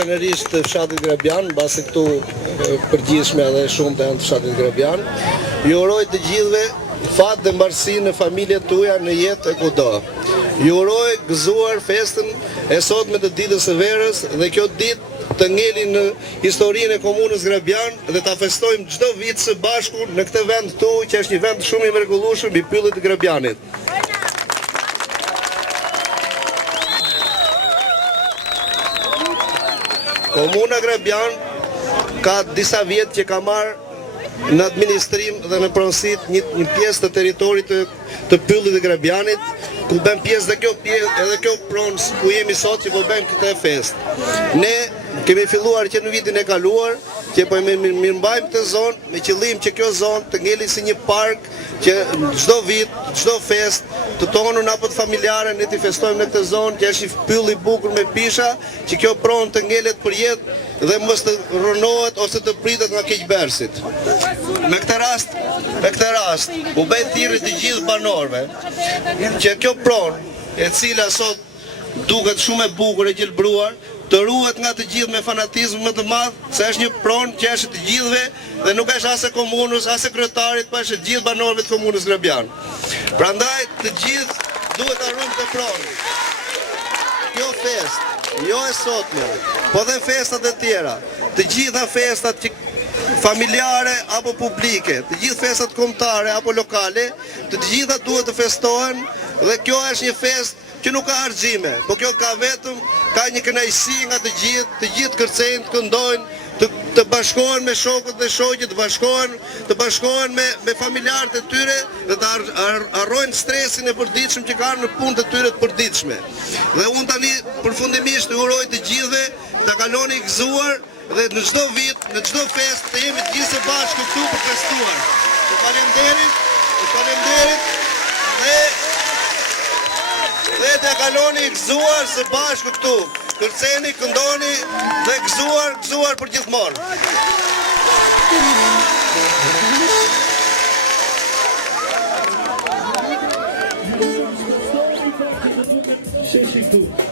veçanërisht të fshatit Grabian, mbasi këtu përgjithshme edhe shumë të janë të fshatit Grabian. Ju uroj të gjithëve fat dhe mbarësi në familjet tuaja në jetë e kudo. Ju uroj gëzuar festën e sotme të ditës së verës dhe kjo ditë të ngeli në historinë e komunës Grabian dhe ta festojmë çdo vit së bashku në këtë vend këtu, që është një vend shumë i mrekullueshëm mbi pyllit të Grabianit. Komuna Grabian ka disa vjet që ka marrë në administrim dhe në pronësit një pjesë të teritorit të pyllit të Grabianit, ku bën pjesë dhe kjo pronës ku jemi sot që po bëjmë këtë fest. Ne kemi filluar që në vitin e kaluar, që po mirëmbajmë këtë zonë me qëllim që kjo zonë të ngeli si një park që çdo vit, çdo fest, të tonën apo të familjare ne t'i festojmë në këtë zonë, që është një pyll i bukur me pisha, që kjo pronë të ngelet për jetë dhe mos të rënohet ose të pritet nga keqbërësit. Me këtë rast, u bëj thirrje të gjithë banorëve që kjo pronë, e cila sot duket shumë e bukur e gjelbruar, të ruhet nga të gjithë me fanatizëm më të madh, se është një pronë që është të gjithëve dhe nuk është as e komunës, as e kryetarit, por është të gjithë banorëve të komunës Grabian. Prandaj të gjithë duhet ta ruajmë këtë pronë. Kjo festë, jo e sotme, po dhe festat e tjera, të gjitha festat që familjare apo publike, të gjithë festat kombëtare apo lokale, të gjitha duhet të festohen dhe kjo është një festë që nuk ka argjime, po kjo ka një kënaqësi nga të gjithë kërcejnë, të këndojnë, të bashkohen me shokët dhe shoqjet, të bashkohen me familjarët e tyre dhe të harrojnë stresin e përditshëm që kanë në punët e tyre të përditshme. Dhe unë tani përfundimisht të uroj të gjithëve ta kaloni i gëzuar dhe në çdo vit, në çdo fest të jemi të gjithë së bashku këtu për festuar. Ju faleminderit dhe të kaloni i gëzuar së bashku këtu. Kërceni, këndoni dhe gëzuar për gjithmonë. Sheshi këtu.